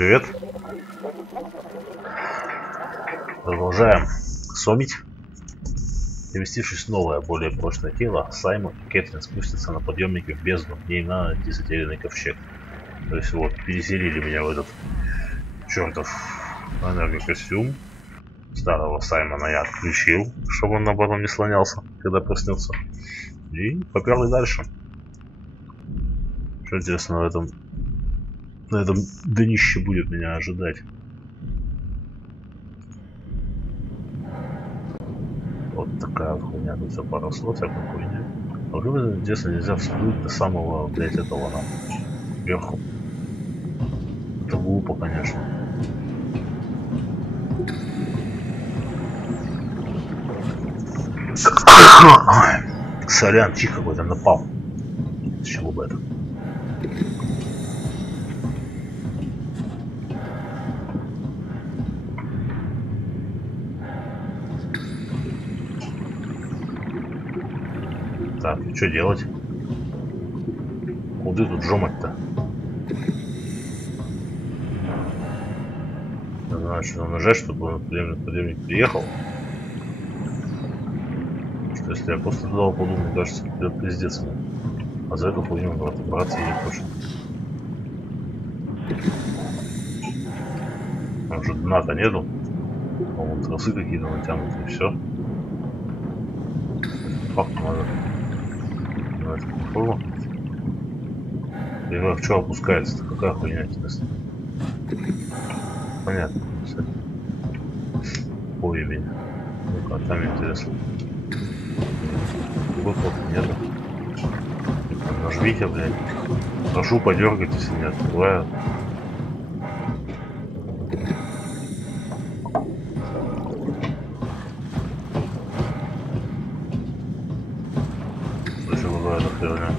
Привет. Продолжаем сомить. Переместившись в новое, более прочное тело, Саймон и Кэтрин спустятся на подъемнике в бездну, где им надо найти затерянный ковчег. То есть вот, переселили меня в этот чертов энергокостюм. Старого Саймона я отключил, чтобы он наоборот не слонялся, когда проснется. И поперли дальше. Что интересно на этом днище будет меня ожидать. Вот такая вот хуйня, тут все поросло, всякой хуйня. А уже, интересно, нельзя всплыть до самого, блять, этого вверху. Это глупо, конечно. Сорян, чих какой-то напал. С чего бы это? Так, что делать? Куда тут жомать-то? Не знаю, что надо нажать, чтобы он подъемник приехал. Что если я просто туда упаду, мне кажется, придет пиздец мне. А за эту хуйню браться не хочет. Там же дна-то нету. По-моему, тросы какие-то натянуты и все. Факт надо. И что опускается-то? Какая хуйня, интересно? Понятно. Поебень. Ну-ка, там интересно. Выход нету. Нажмите, блядь. Прошу подергать, если не открываю. Слышу, какая-то херня.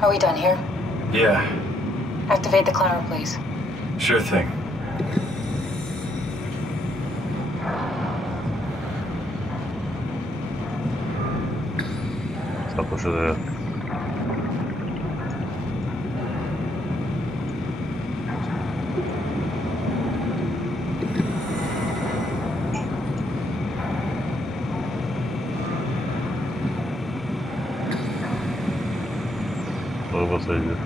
Are we done here? Yeah. Activate the climber, please. Sure thing. Так уже. Зайдет.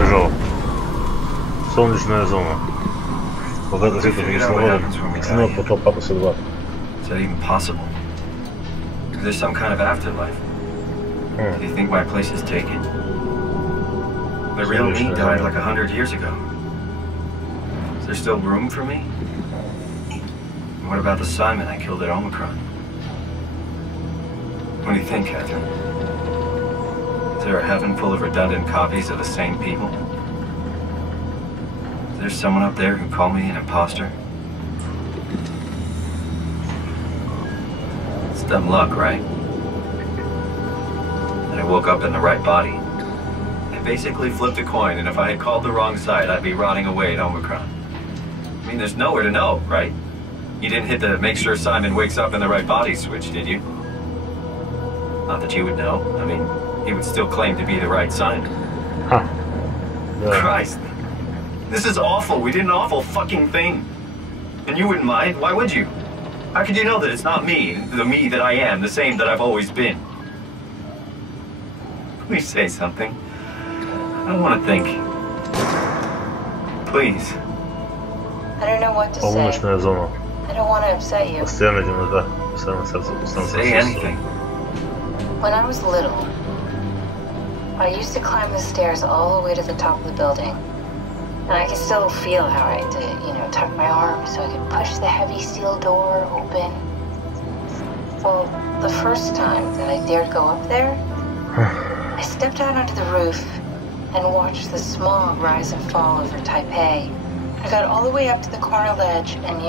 Бежал. Солнечная зона. Богато светом кислородом. Кислород потом папасы 2. There's some kind of afterlife. Do you think my place is taken? The real me died like 100 years ago. Is there still room for me? And what about the Simon I killed at Omicron? What do you think, Catherine? Is there a heaven full of redundant copies of the same people? Is there someone up there who called me an imposter? Dumb luck, right? And I woke up in the right body. I basically flipped a coin, and if I had called the wrong side, I'd be rotting away at Omicron. I mean, there's nowhere to know, right? You didn't hit the make sure Simon wakes up in the right body switch, did you? Not that you would know. I mean, he would still claim to be the right Simon. Huh. Yeah. Christ. This is awful. We did an awful fucking thing. And you wouldn't mind. Why would you? How could you know that it's not me, the me that I am, the same that I've always been? Please say something. I don't want to think. Please. I don't know what to say. Полуночная зона. I don't want to upset you. Постоянно темнота. Постоянно сердце. Say anything. When I was little, I used to climb the stairs all the way to the top of the building. And I can still feel how I had to, tuck my arms so I could push the heavy steel door open. Well, the first time that I dared go up there, I stepped out onto the roof and watched the smog rise and fall over Taipei. I got all the way up to the corner ledge and,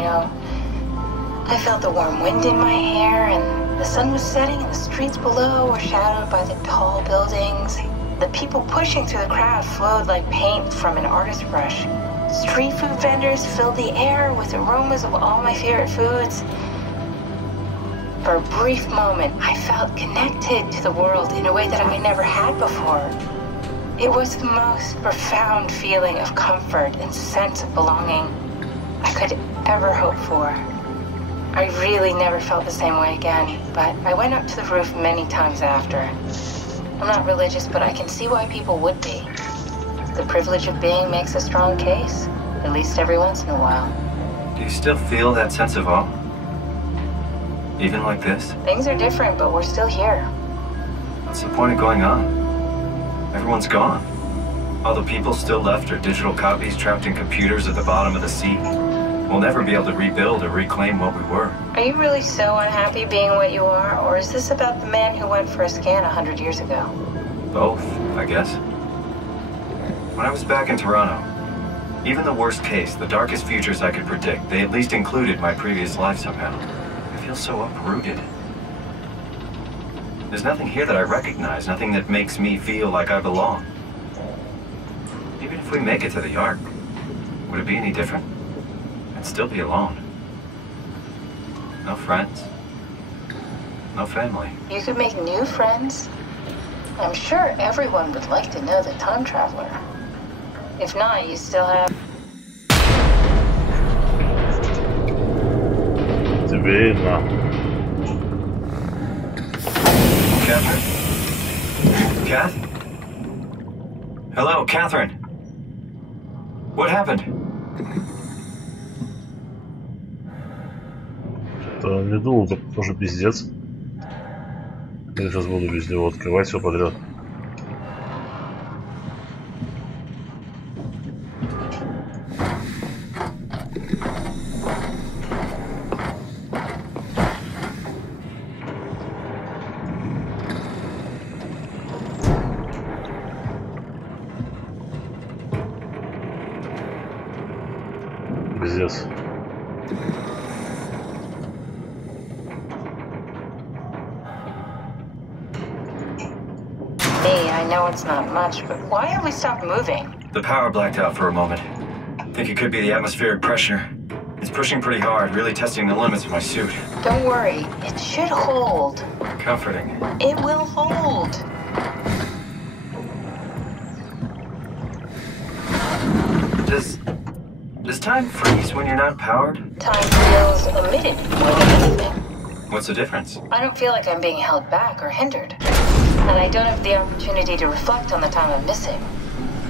I felt the warm wind in my hair and the sun was setting and the streets below were shadowed by the tall buildings. The people pushing through the crowd flowed like paint from an artist's brush. Street food vendors filled the air with aromas of all my favorite foods. For a brief moment, I felt connected to the world in a way that I never had before. It was the most profound feeling of comfort and sense of belonging I could ever hope for. I really never felt the same way again, but I went up to the roof many times after. I'm not religious, but I can see why people would be. The privilege of being makes a strong case, at least every once in a while. Do you still feel that sense of awe? Even like this? Things are different, but we're still here. What's the point of going on? Everyone's gone. All the people still left are digital copies trapped in computers at the bottom of the sea. We'll never be able to rebuild or reclaim what we were. Are you really so unhappy being what you are, or is this about the man who went for a scan 100 years ago? Both, I guess. When I was back in Toronto, even the worst case, the darkest futures I could predict, they at least included my previous life somehow. I feel so uprooted. There's nothing here that I recognize, nothing that makes me feel like I belong. Even if we make it to the Ark, would it be any different? I'd still be alone. No friends. No family. You could make new friends. I'm sure everyone would like to know the time traveler. If not, you still have... Тебе видно. Catherine? Kath? Hello, Catherine. What happened? Это не думал, это тоже пиздец. Я сейчас буду без него открывать все подряд. Пиздец. I know it's not much, but why have we stopped moving? The power blacked out for a moment. Think it could be the atmospheric pressure. It's pushing pretty hard, really testing the limits of my suit. Don't worry, it should hold. Comforting. It will hold. Does time freeze when you're not powered? Time feels omitted more than anything. What's the difference? I don't feel like I'm being held back or hindered. And I don't have the opportunity to reflect on the time I'm missing.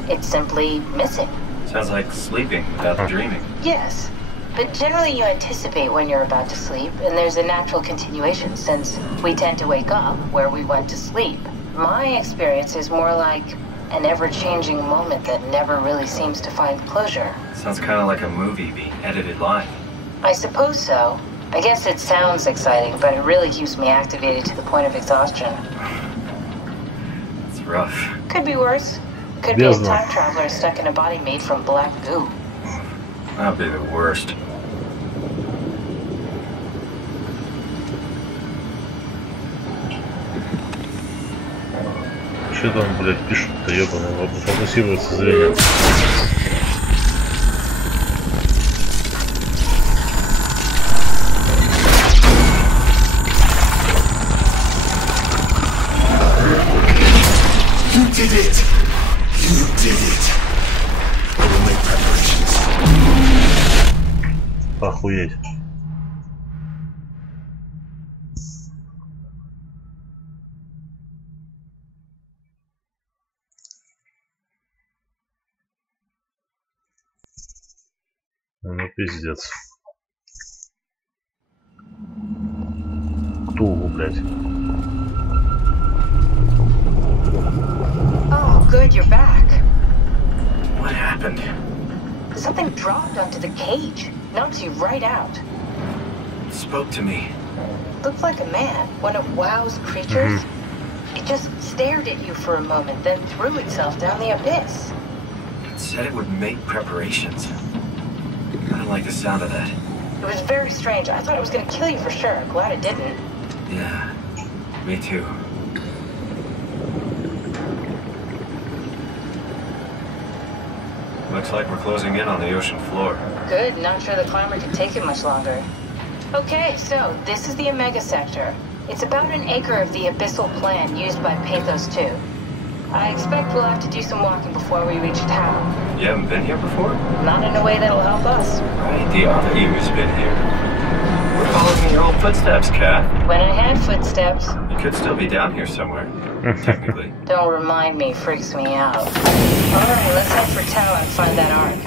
It's simply missing. Sounds like sleeping without dreaming. Yes, but generally you anticipate when you're about to sleep, and there's a natural continuation since we tend to wake up where we went to sleep. My experience is more like an ever-changing moment that never really seems to find closure. Sounds kind of like a movie being edited live. I suppose so. I guess it sounds exciting, but it really keeps me activated to the point of exhaustion. It's rough. Could be worse. Could be a time traveler stuck in a body made from black goo. That'd be the worst. Что там, блядь, пишут-то, ёбаный, фокусируется зрение. You did it! You did it! I will make preparations. Охуеть. Ну пиздец. Ктулху, блядь. good, you're back. What happened? Something dropped onto the cage. Knocks you right out. It spoke to me. Looked like a man, one of WoW's creatures. It just stared at you for a moment, then threw itself down the abyss. It said it would make preparations. I don't like the sound of that. It was very strange. I thought it was going to kill you for sure. Glad it didn't. Yeah, me too. Looks like we're closing in on the ocean floor. Good, not sure the climber could take it much longer. Okay, so this is the Omega Sector. It's about an acre of the abyssal plan used by Pathos 2. I expect we'll have to do some walking before we reach town. You haven't been here before? Not in a way that'll help us. Right, the other you's been here. We're following your old footsteps, Kat. When I had footsteps. You could still be down here somewhere, technically. Don't remind me, freaks me out. Alright, let's head for Tau and find that ark.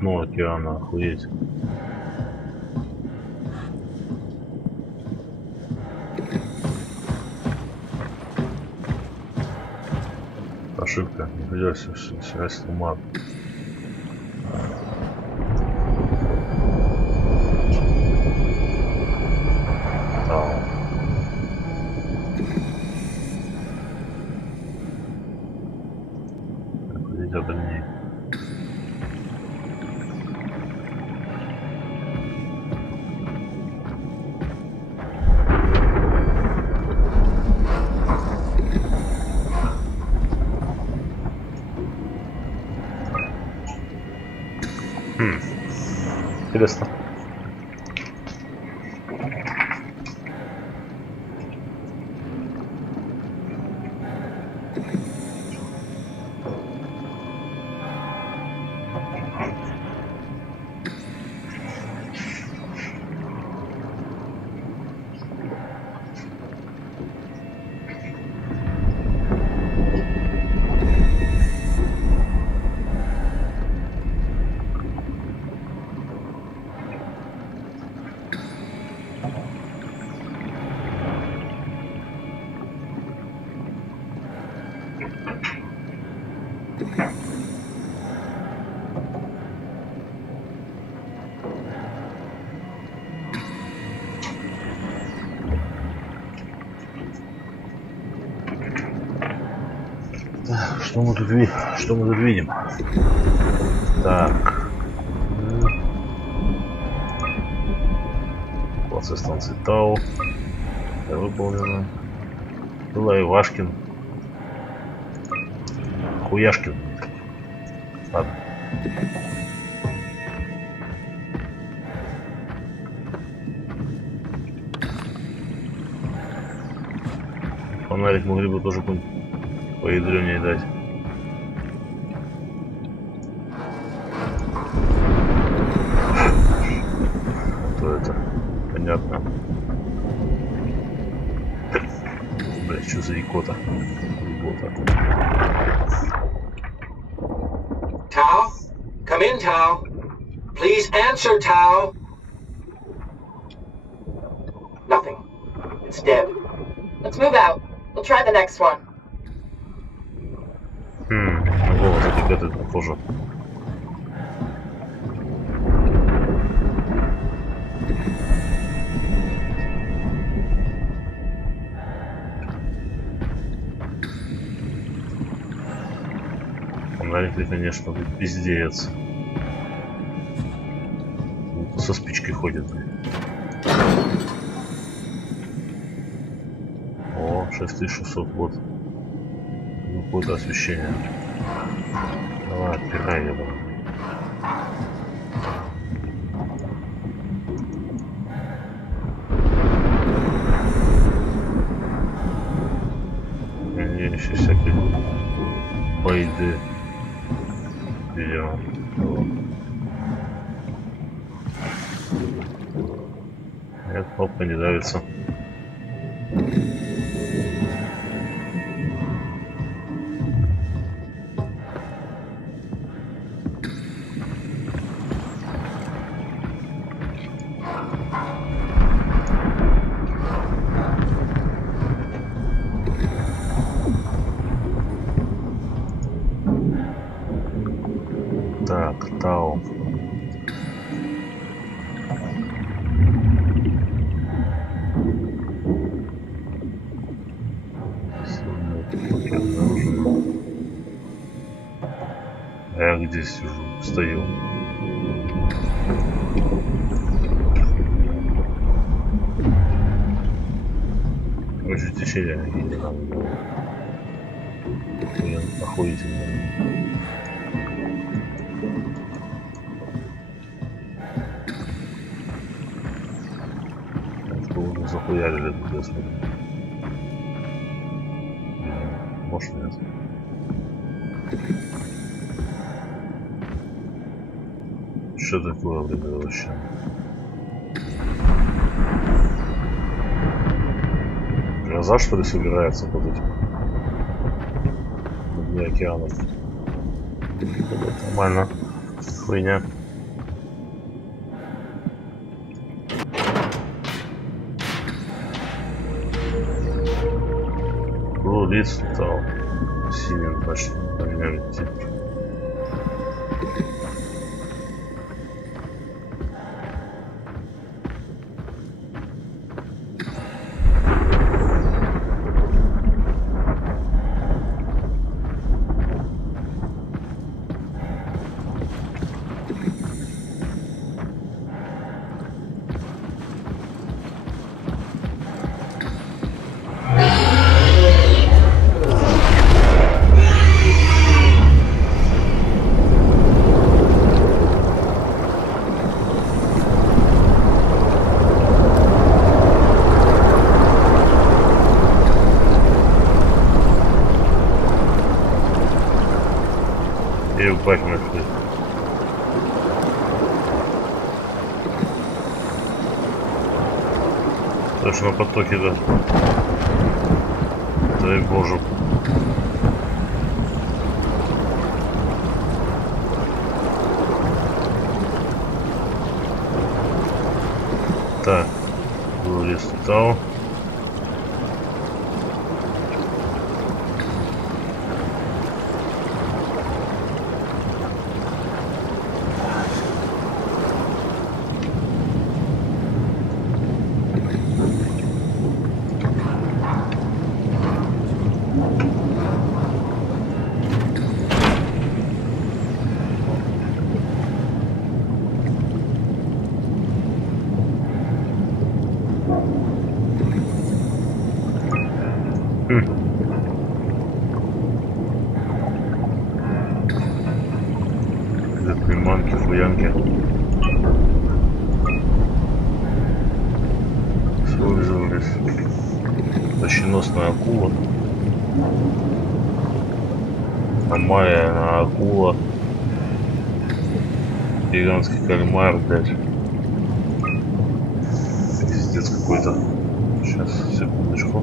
Дно океана, охуеть. Ошибка, не придется связь с ума. Тау. Ходить остальнее. Интересно. Что мы тут видим? Так. Эвакуация станции Тау. Выполнена. Была Ивашкин. Хуяшкин. Ладно. Фонарик могли бы тоже какой-нибудь поядрёнее дать. Что это? Понятно. Блять, что за икота? Tau? Come in, Tau. Please answer, Tau. Nothing. It's dead. Let's move out. We'll try the next one. Голос это похоже. Фонарик, конечно, пиздец. Со спичкой ходит. О, 6600 вот. Какое-то освещение. Давай, отпирай его. Еще всякие байды. Видимо. Нет, кнопка не давится. Так, Тау. Я где сижу? Стою. Короче, течения не надо было. Охуительно. Что уже захуярили тут, я смотрю. Может, нет. Что такое, блин, вообще? Гроза, что ли, собирается под этим? На дне океана. Нормально. Хуйня. Был лиц стал синим, значит, на меня летит. И упасть нашли. Точно потоки, да. Дай боже. Так, вылез Тау. Приманки, хуянки. Использовались. Тощеносная акула. Амая акула. Гигантский кальмар, блядь. Пиздец какой-то. Сейчас, секундочку.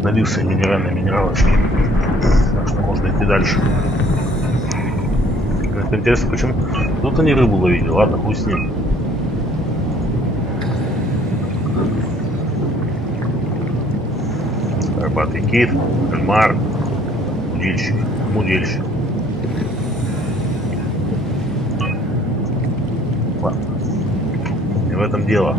Налился минеральной минералочки, так что можно идти дальше. Это интересно, почему тут они рыбу ловили, ладно, хуй с ним. Горбатый кит, кальмар, мудильщик. Ладно, не в этом дело.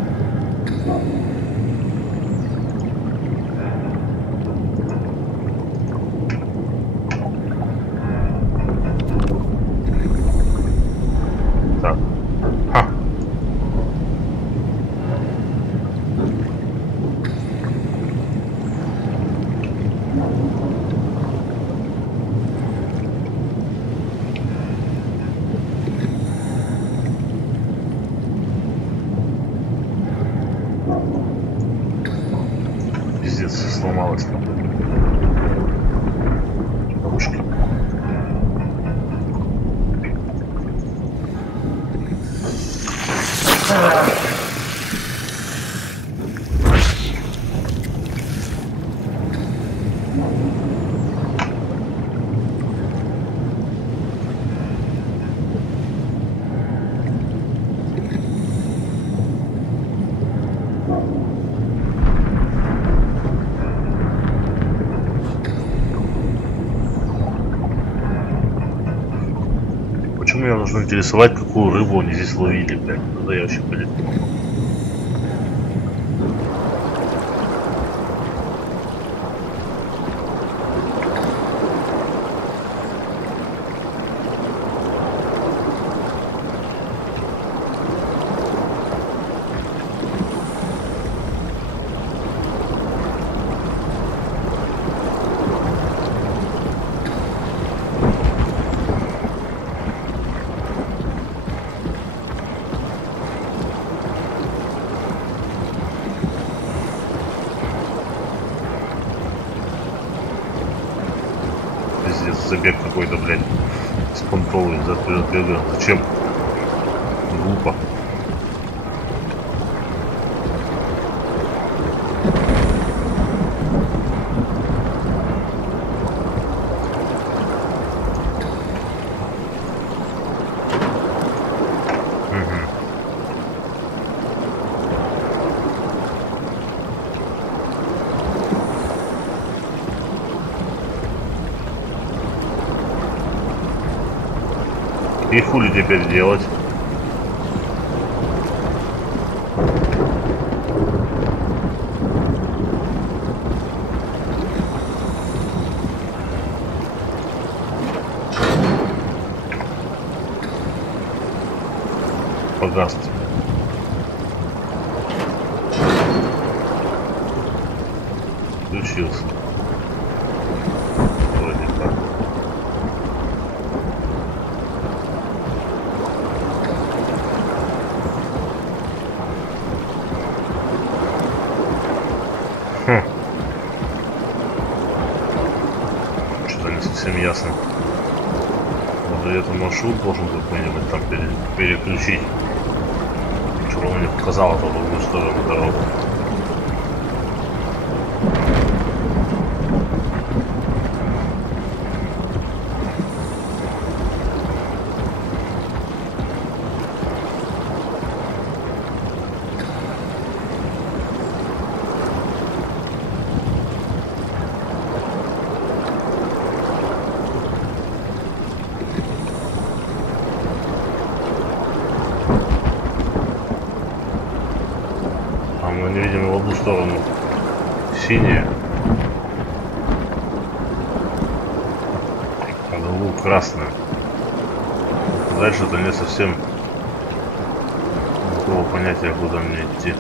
Почему меня должно интересовать, какую рыбу они здесь ловили, блядь? Тогда я вообще понять не могу. Забег какой-то, блядь, с понтовой, вперед бегаем. Зачем? Глупо. И хули теперь делать? Погаст. Включился. Вроде так. Что-то не совсем ясно. Может, это маршрут должен какой-нибудь там переключить, чтобы он мне показал в другую сторону дорогу. Мы не видим в одну сторону синее, а в другую красное. Дальше-то не совсем никакого понятия, куда мне идти.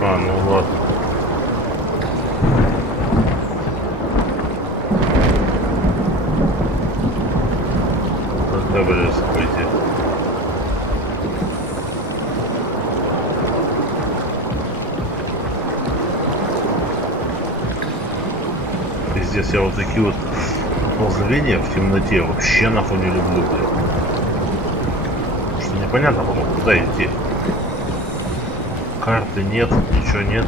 Ну ладно. Тогда придется пойти. Пиздец, я вот такие вот ползновения в темноте вообще нахуй не люблю, блядь. Потому что непонятно потом, куда идти. Карты нет, ничего нет.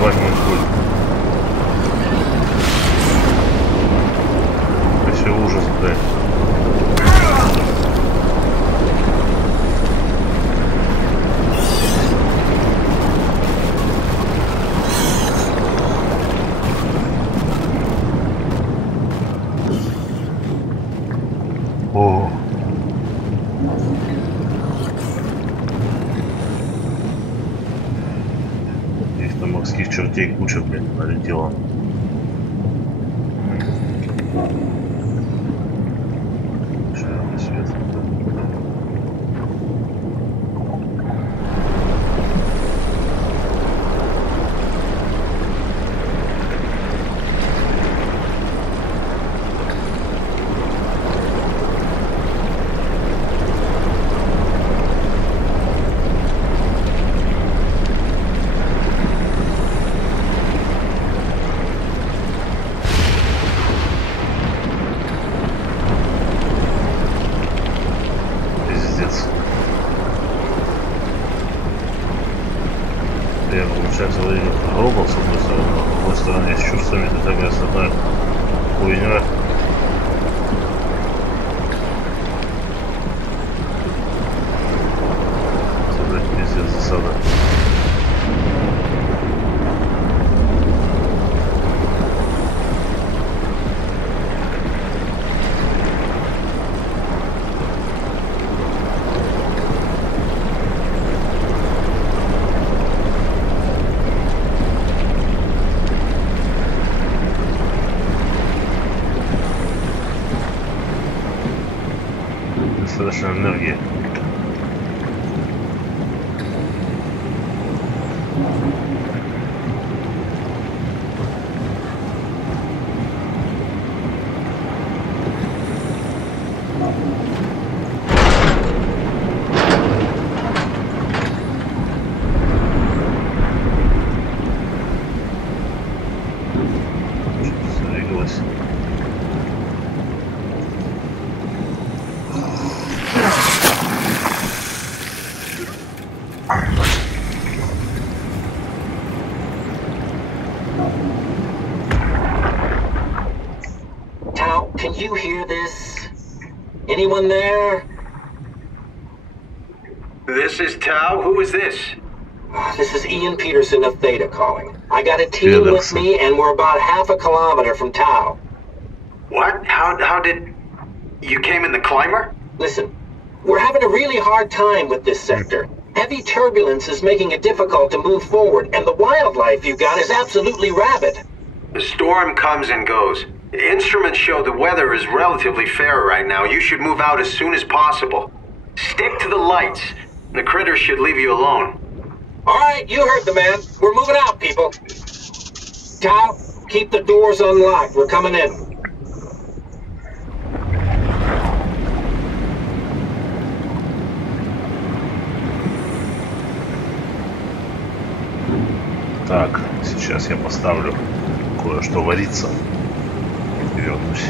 Возьмем хуй. Вообще ужас, блядь. О. Здесь там морских чертей куча, блядь, налетела. Черный свет. Получается, вроде робот с одной стороны, а с другой стороны с чувствами это такая основная хуйня. Это, блядь, пиздец засада. Достаточно энергии. Двигалась. Tau, can you hear this? Anyone there? This is Tau. Who is this? This is Ian Peterson of Theta calling. I got a team with me, and we're about half a kilometer from Tau. What? How did... You came in the climber? Listen, we're having a really hard time with this sector. Heavy turbulence is making it difficult to move forward, and the wildlife you got is absolutely rabid. The storm comes and goes. Instruments show the weather is relatively fair right now. You should move out as soon as possible. Stick to the lights. The critters should leave you alone. Alright, you heard the man. We're moving out, people. Tau, keep the doors unlocked. We're coming in. Так, сейчас я поставлю кое-что вариться и вернусь.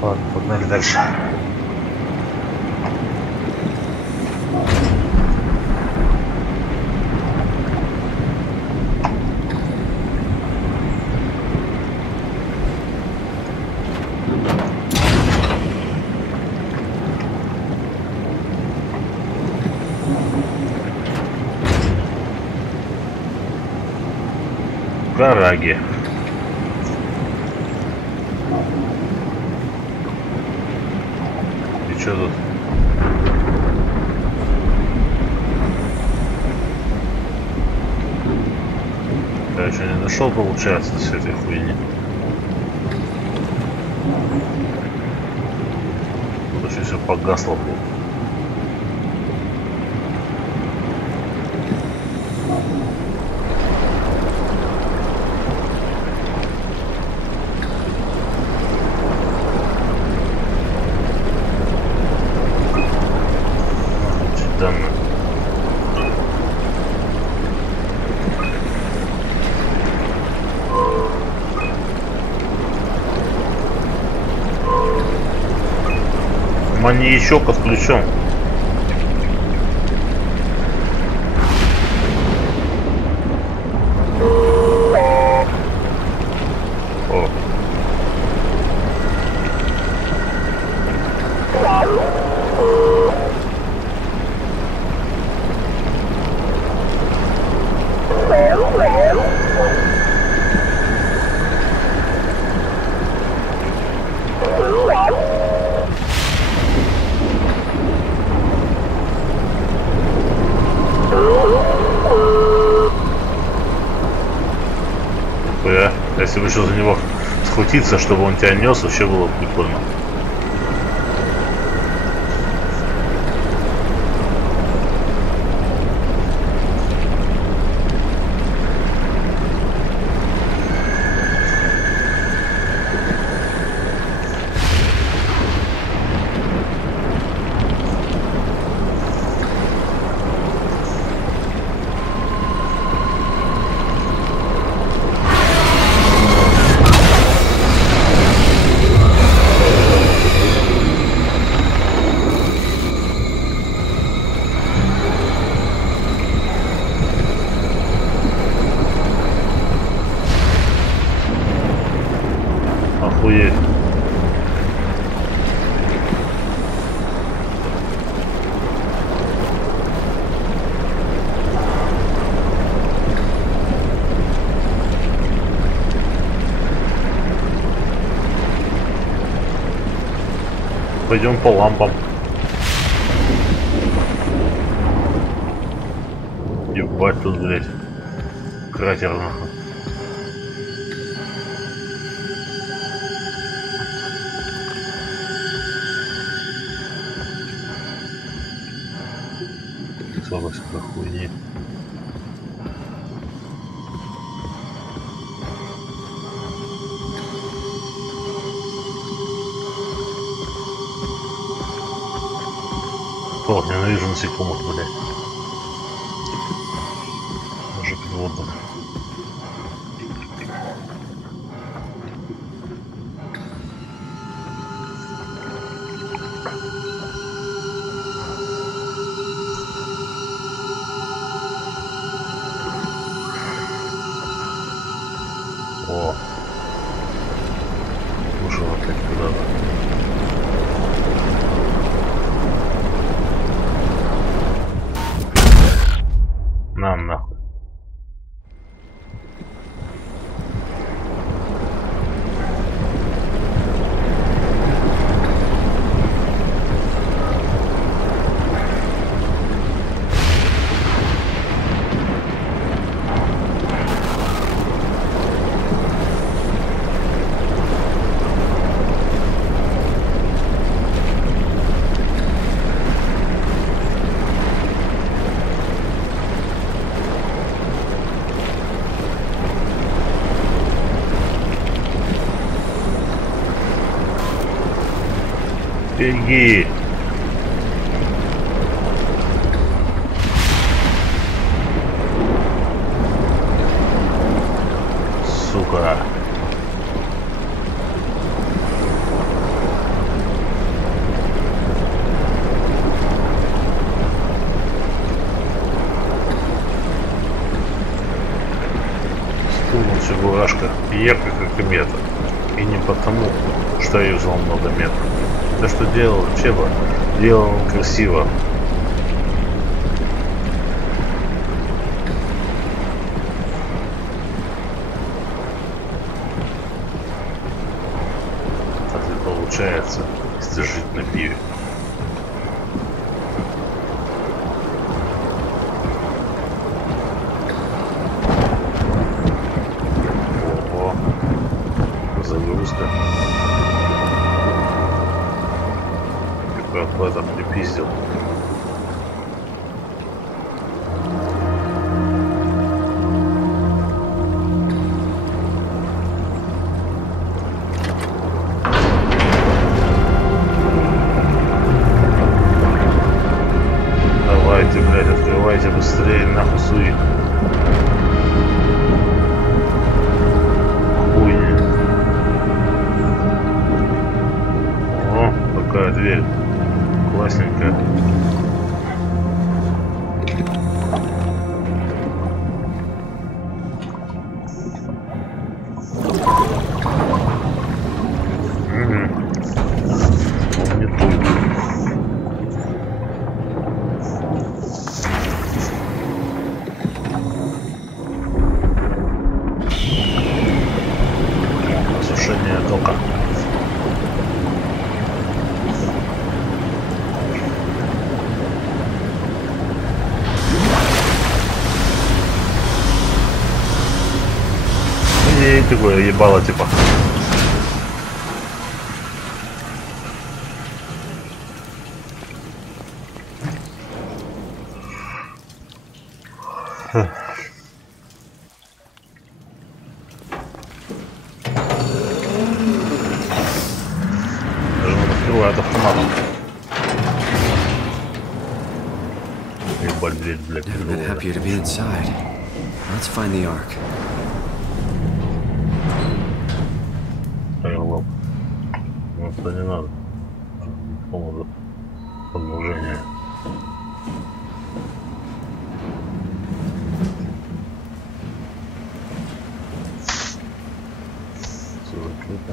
Ладно, погнали дальше. Враги. И что тут? Я еще не нашел, получается, до всей этой хуйни. Тут еще все погасло, блин. Маньячок отключен. О. Если бы еще за него схватиться, чтобы он тебя нес, вообще было бы прикольно. Охуеть. Пойдем по лампам. Ебать тут, блядь, кратер нахуй. Слабость хуйни. О, ненавижу насекомых, блядь. Даже подводных. О, ушел опять куда-то. Нам нахуй. Беги! Сука! Стулом чебурашка, ярко как и мета. И не потому, что я юзал много метров. То, что делал Чеба, делал он красиво. Так и получается, если жить на пиве. Ого, загрузка. В этом припиздил. Давайте, блядь, открывайте быстрее, нахуй суи. Хуйня. О, какая дверь. классненькая. Осушение тока. И такое ебало типа. Открывает автоматом. Ебать, дверь, блядь. Never been happier to be inside. Let's find the ark. Лоб. Ну это не надо. Поводу продолжения. Все закрыто.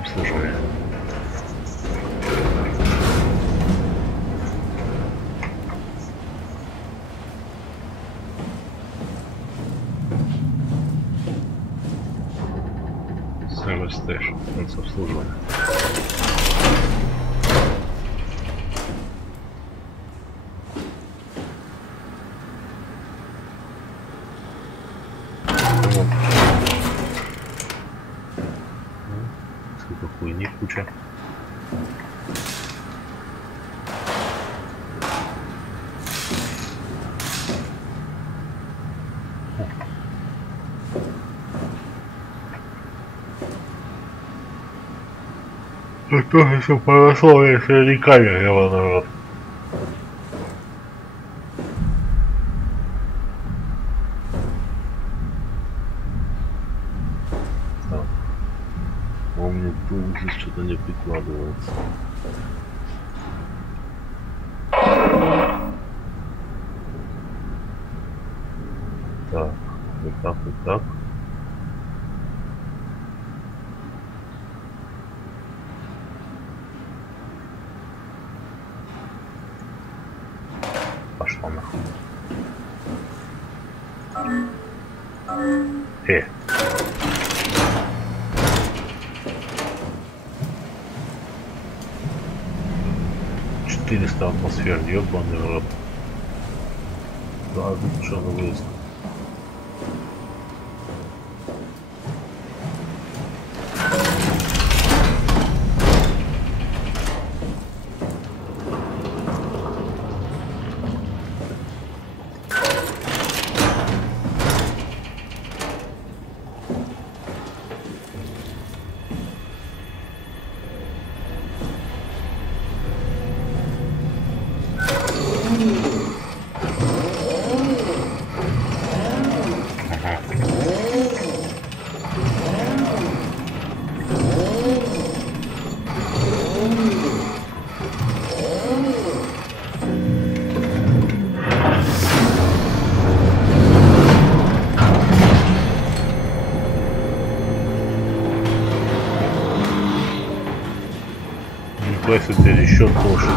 Обслуживание. Сервис стэш, обслуживание. Хуйни куча. Это еще поросло, если реками, его народ. Помню, здесь что-то не прикладывается. Так, вот так, вот так. Пошло нахуй. ...400 атмосфер, ёбаный в рот. Да, что он выезд. Если пересчет лошадь.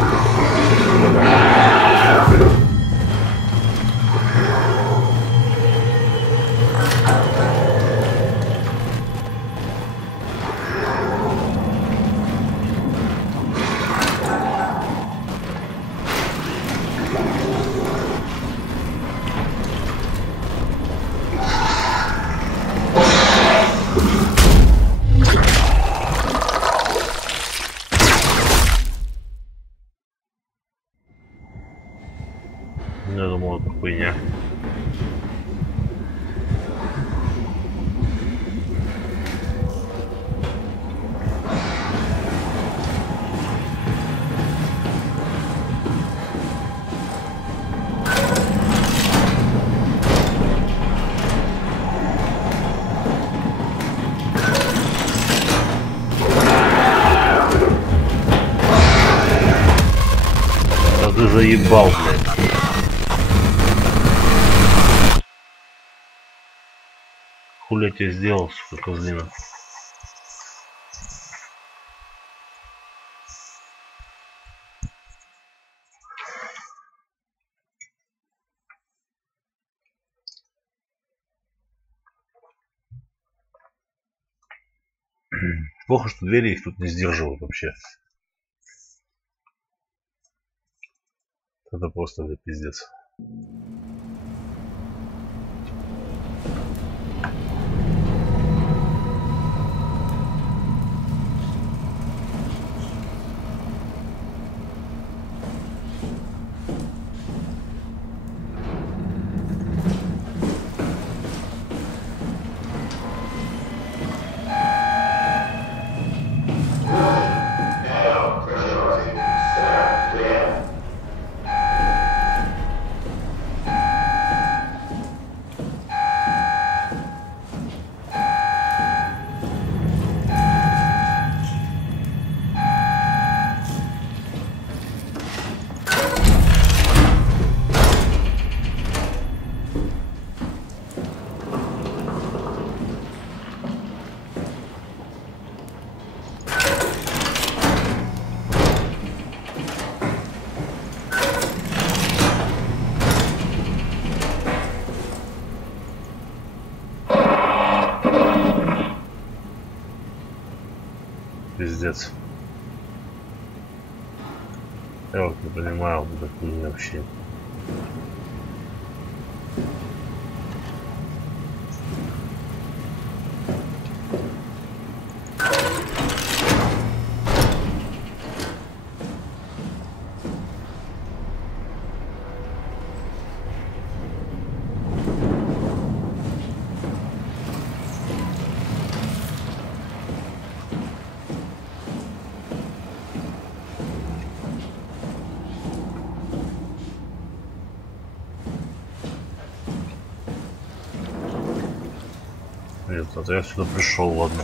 заебал, блядь. Хули я тебе сделал, сука, козлина. Плохо, что двери их тут не сдерживают вообще. Это просто, блядь, пиздец. Пиздец. Я вот не понимаю, вот это хуйня вообще. Нет, это я сюда пришел, ладно.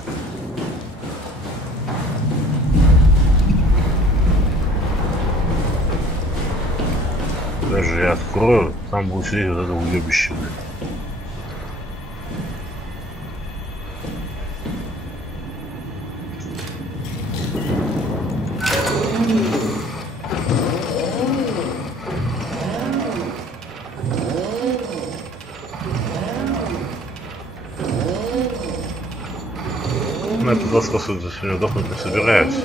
Даже я открою, там будет сидеть вот это уебище, блядь. Я туда спасаться сегодня вдохнуть не собираюсь.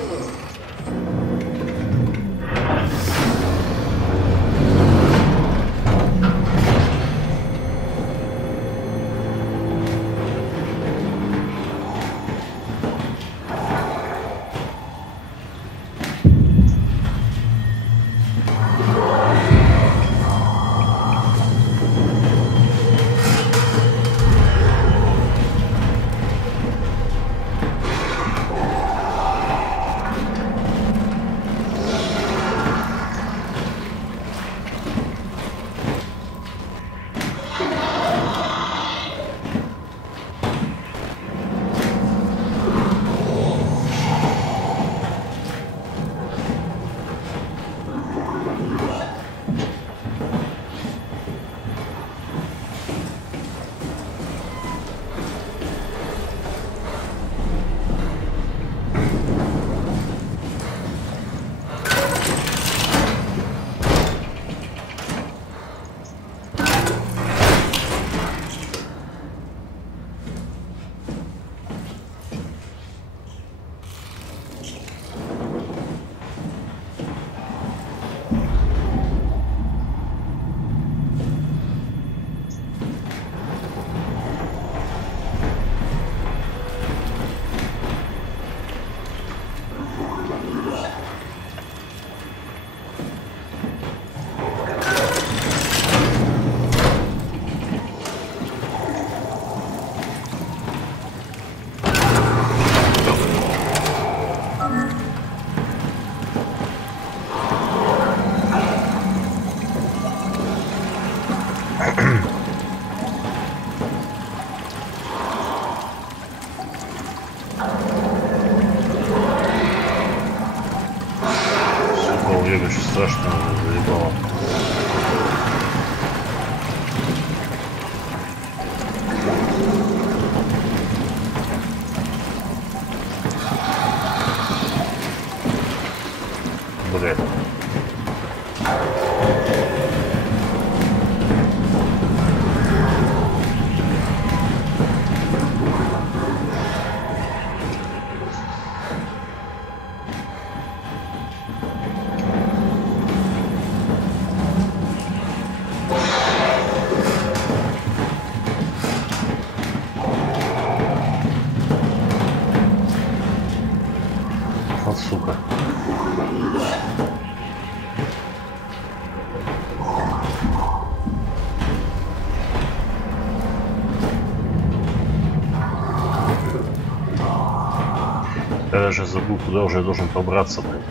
Сука, уебище страшно заебало. лагает. Вот сука. Я даже забыл, куда уже я должен побраться, блядь.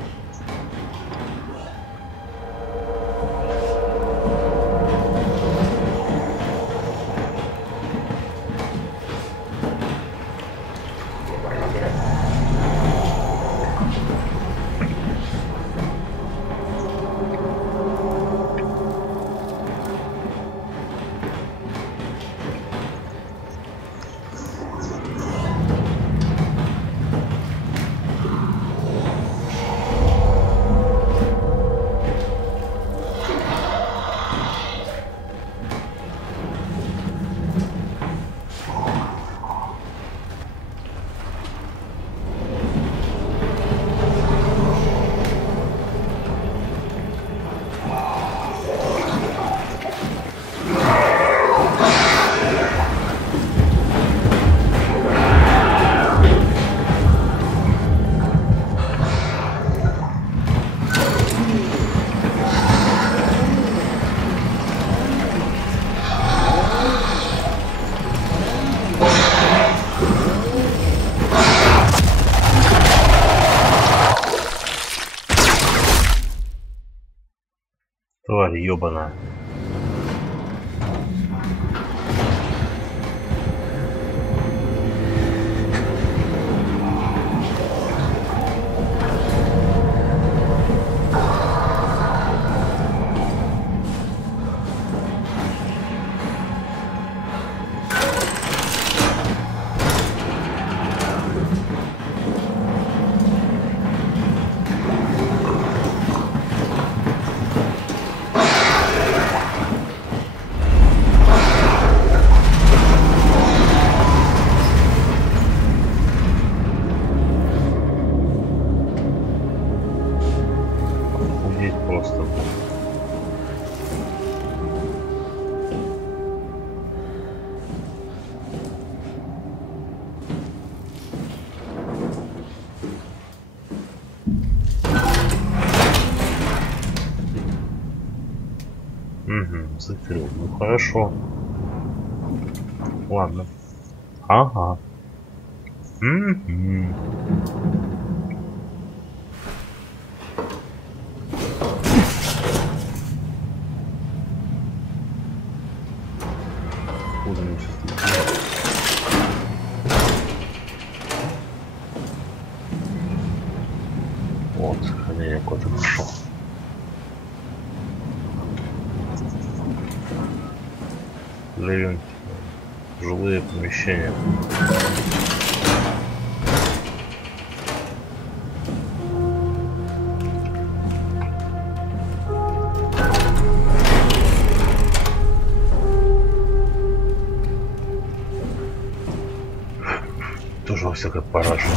Тварь ёбаная. Просто. Угу, закрыл. Ну хорошо. Ладно. Ага. Угу. Вот, хранение кода нашел. Living. Жилые помещения. Тоже во всякой параше.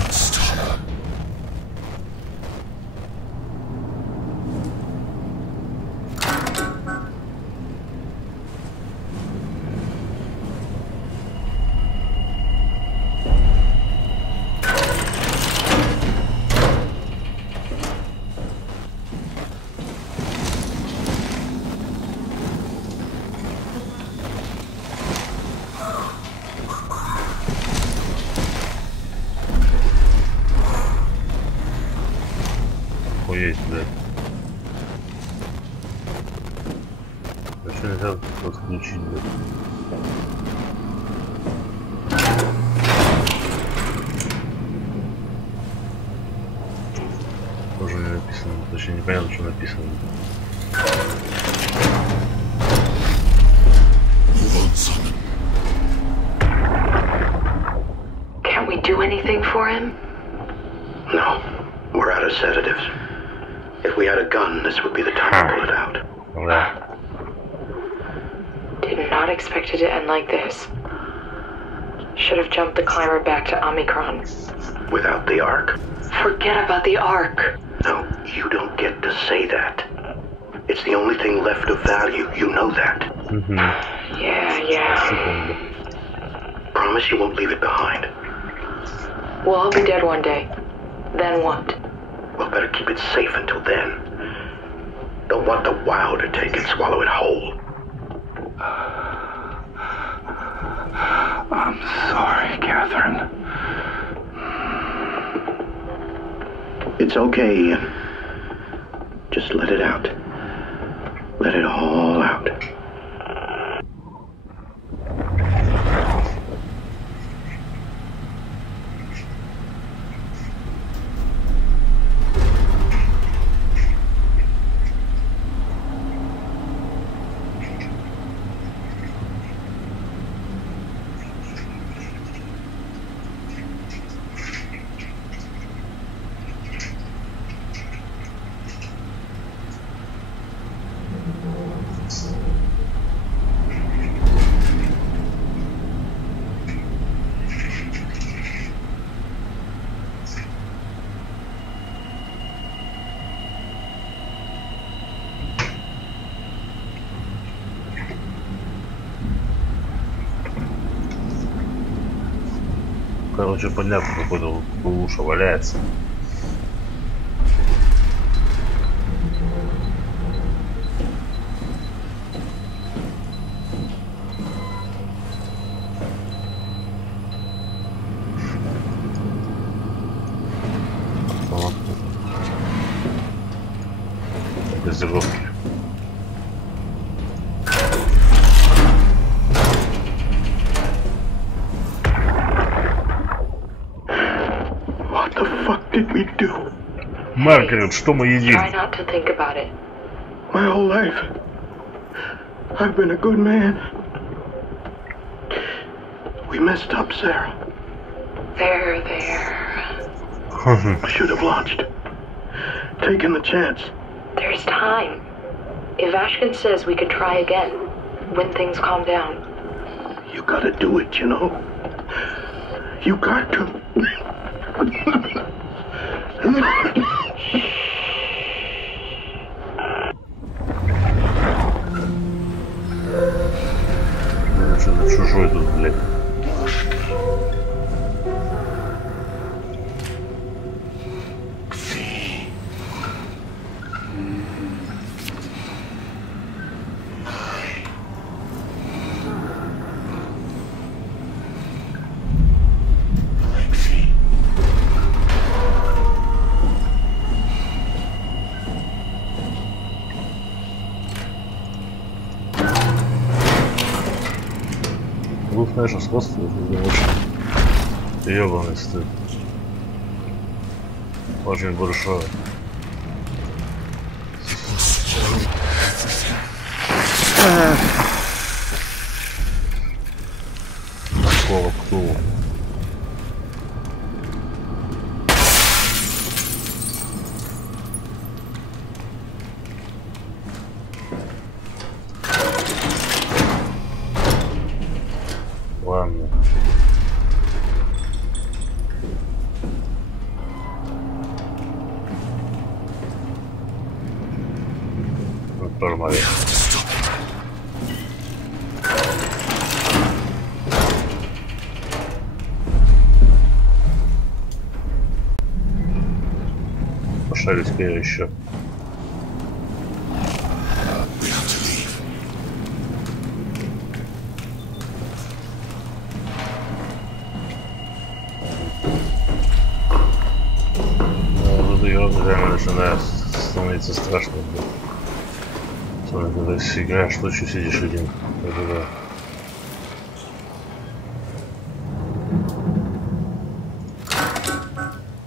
Охуеть, блядь. А что нельзя отключить, блядь? Тоже не написано, точнее непонятно, что написано. Can't we do anything for him? No, we're out of sedatives. If we had a gun, this would be the time to pull it out. Да. Did not expect it to end like this. Should have jumped the climber back to Omicron. Without the Ark? Forget about the Ark. No, you don't get to say that. It's the only thing left of value. You know that. Yeah. Promise you won't leave it behind. Well, I'll be dead one day. Then what? Well, better keep it safe until then. Don't want the wow to take it, swallow it whole. I'm sorry, Catherine. It's okay, Ian. Just let it out. Let it all out. Короче, понятно, какой-то луша валяется. Газировки. Маргарет, что мы едим? Try not to think about it. My whole life, I've been a good man. We messed up, Sarah. There. I should have launched. Taken the chance. There's time. If Ashkin says we could try again, when things calm down. You gotta do it, you know. You got to. Что-то чужой тут, блядь. Наше сходство очень ебаный стыд. Очень большое. Школа Ктулу. Ладно. Вот тоже наверх. Пошарить-ка я еще. Реально начинает становиться страшно, блядь. Особенно когда играешь, что еще сидишь один. Это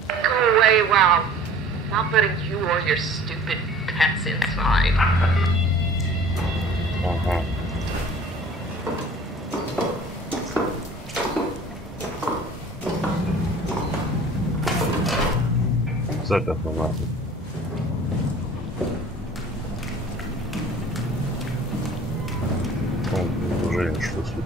Go away, wow. Not letting you or your stupid pets inside. Ага. Закат на нахуй. уверен, что суть.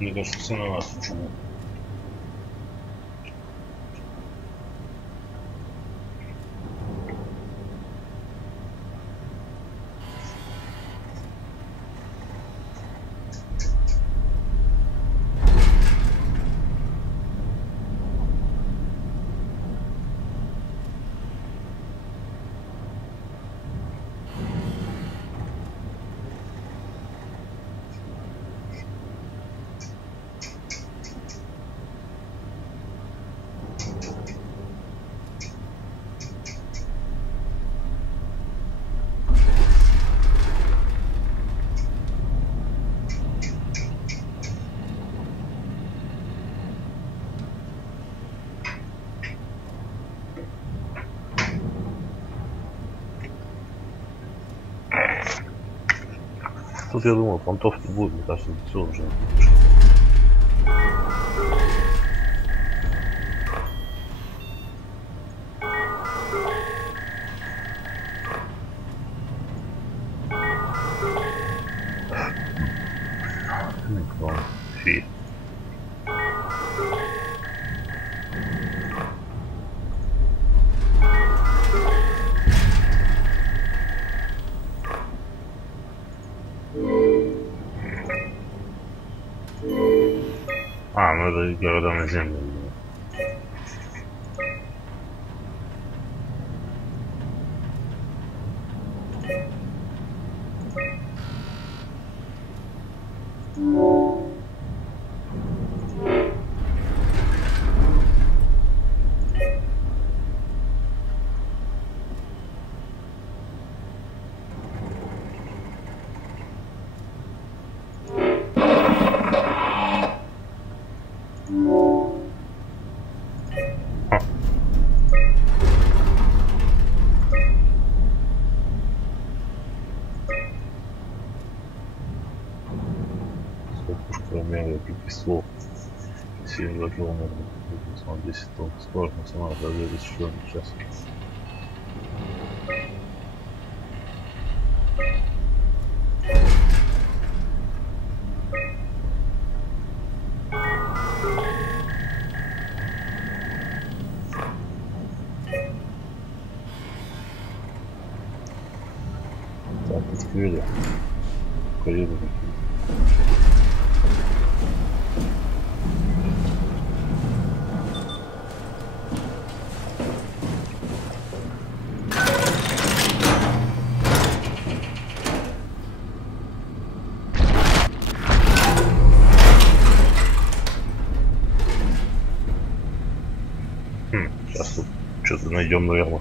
Мне кажется, все на нас почему. Тут я думал, понтов не будет, мне кажется, все уже. Фи. А, ну это города на земле. Слов 72 километра, 10 тонн, скорость максимально до 2004 в час. Так, открыли. Коридор. Сейчас тут что-то найдем, наверное.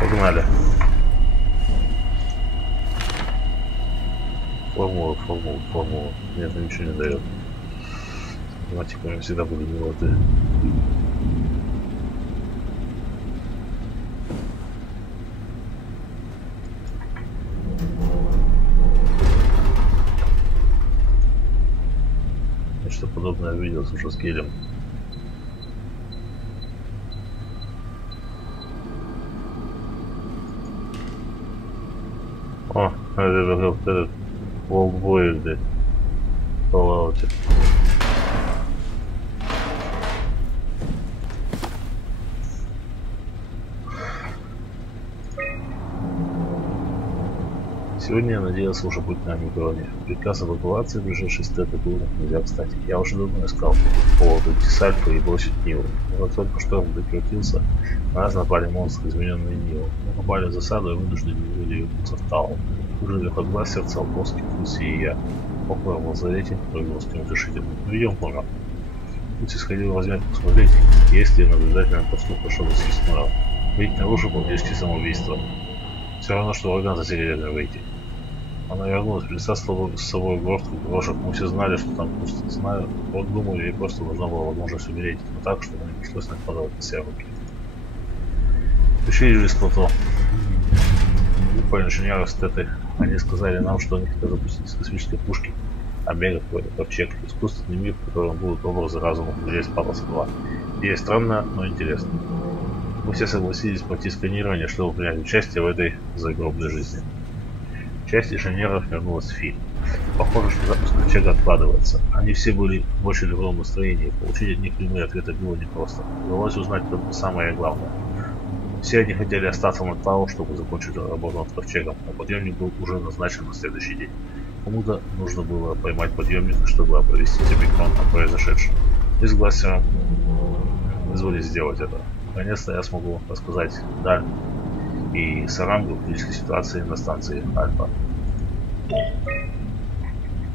Погнали. Формула. Мне это ничего не дает. Математиками всегда были милоты. Нечто подобное видел уже с гелем. О, этот волкбой здесь. В Fallout. Сегодня я надеялся уже быть на микроне. Приказ об эвакуации ближайшей стеты был нельзя кстати. Я уже давно искал повод уйти с Альфа и бросить Ниву. Но как только шторм прекратился, на нас напали монстры, измененные Ниву. Мы попали в засаду и вынуждены были вернуться в Тау. Уже легкогласер, Целковский, Фуси и я. Покой в лазарете, прыгал с неутешительным. Ведем помер. Путь исходил возьмет посмотреть, есть ли наблюдательный поступ пошел из Хиснора. Выйти наружу практически самоубийство. Все равно, что врагам за сигаретами выйти. Она вернулась, принесла с собой горстку крошек. Мы все знали, что там пусто. Знаю, вот думаю, ей просто должна была возможность умереть, но так, чтобы не пришлось накладывать на себя руки. Пришли из плато. Группа инженеров с Теты. Они сказали нам, что они хотят запустить из космической пушки Омега какой-то ковчег. Искусственный мир, в котором будут образы разума людей с Палоса 2. Идея странная, но интересная. Мы все согласились пройти сканирование, чтобы принять участие в этой загробной жизни. Часть инженеров вернулась в фильм. Похоже, что запуск ковчега откладывается. Они все были в очень любом настроении. Получить от них прямые ответы было непросто. Удалось узнать только самое главное. Все они хотели остаться на Тау, чтобы закончить работу над ковчегом, но подъемник был уже назначен на следующий день. Кому-то нужно было поймать подъемник, чтобы оповестить микрон о произошедшем. Из Глассера вызвали сделать это. Наконец-то я смогу рассказать Даль и Сарангу в критической ситуации на станции Альфа.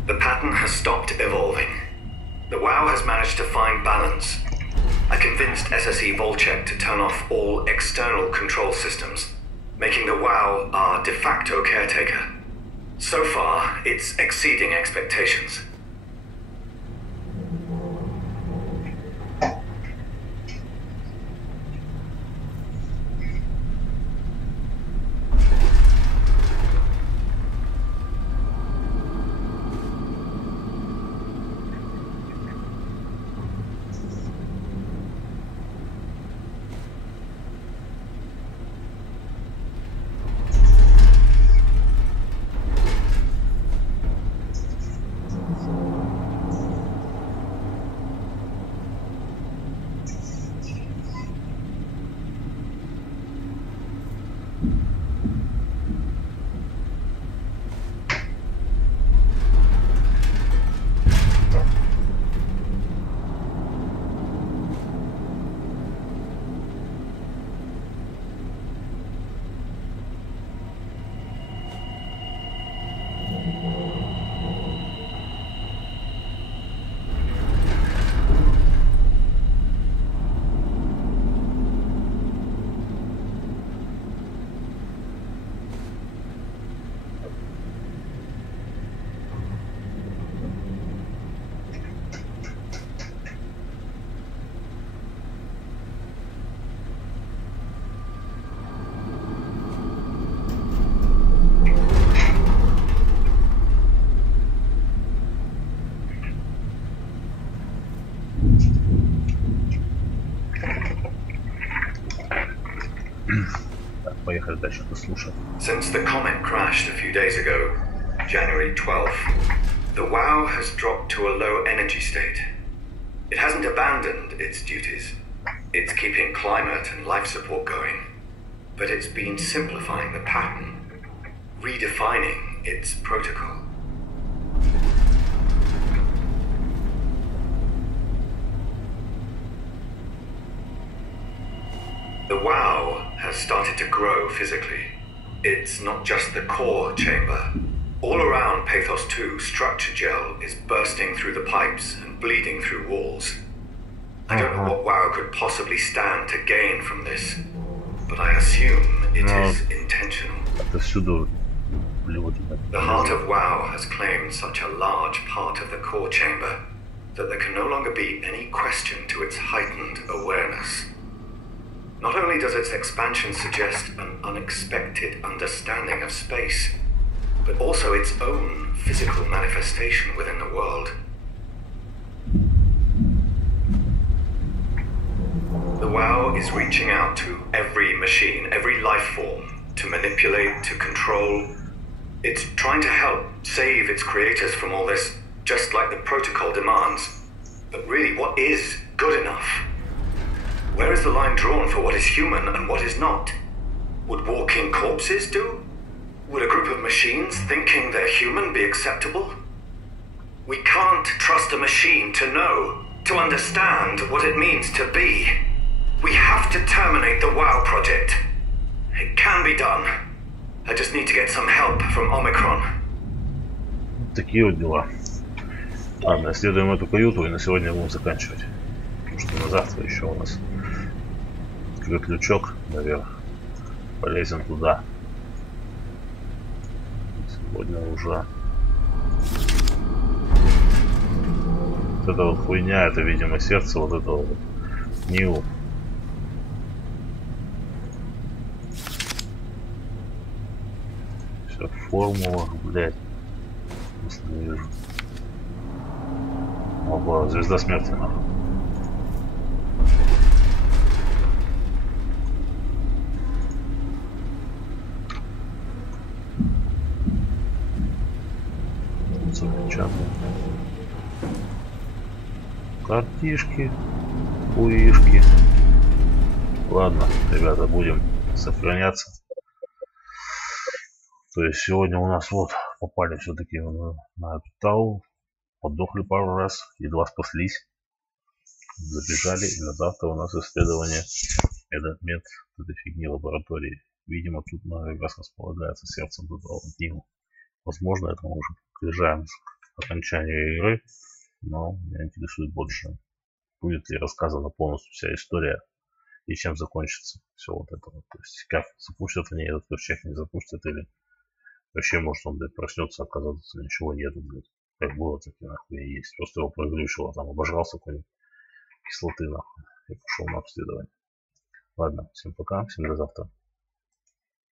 The pattern has stopped evolving. The WoW has managed to find balance. I convinced SSE Volchek to turn off all external control systems, making the WoW our de facto caretaker. So far, it's exceeding expectations. Поехали дальше, дослушаем. Since the comet crashed a few days ago, January 12th, the WoW has dropped to a low energy state. It hasn't abandoned its duties. It's keeping climate and life support going. But it's been simplifying the pattern, redefining its protocol. The WoW has started to grow physically. It's not just the core chamber. All around Pathos 2, structure gel is bursting through the pipes and bleeding through walls. I don't know what WoW could possibly stand to gain from this, but I assume it is intentional. The heart of WoW has claimed such a large part of the core chamber that there can no longer be any question to its heightened awareness. Not only does its expansion suggest an unexpected understanding of space, but also its own physical manifestation within the world. The WoW is reaching out to every machine, every life form, to manipulate, to control. It's trying to help save its creators from all this, just like the protocol demands. But really, what is good enough? Where is the line drawn for what is human and what is not? Would walking corpses do? Would a group of machines thinking they're human be acceptable? We can't trust a machine to know, to understand what it means to be. We have to terminate the WoW project. It can be done. I just need to get some help from Omicron. Такие вот дела. Ладно, исследуем эту каюту и на сегодня будем заканчивать. Потому что на завтра еще у нас крючок наверх. Полезем туда. Сегодня уже вот эта вот хуйня, это, видимо, сердце вот этого вот Нил. Все в формулах, блядь. Если не вижу. Оба, звезда смерти, нахуй. Запечатано. Картишки, хуишки. Ладно, ребята, будем сохраняться. То есть сегодня у нас вот попали все-таки на Тау, подохли пару раз, едва спаслись, забежали, и на завтра у нас исследование этот метод этой фигни лаборатории. Видимо, тут как раз располагается сердцем этого Нила. Возможно, это мы уже приближаемся к окончанию игры, но меня интересует больше, будет ли рассказана полностью вся история и чем закончится все вот это вот. То есть как запустят они этот ковчег, не запустят, или вообще, может, он, блядь, проснется, оказывается, ничего нету, блядь. Как было, так и нахуй и есть. Просто его проглючило, там обожрался какой-нибудь кислоты, нахуй, и пошел на обследование. Ладно, всем пока, всем до завтра.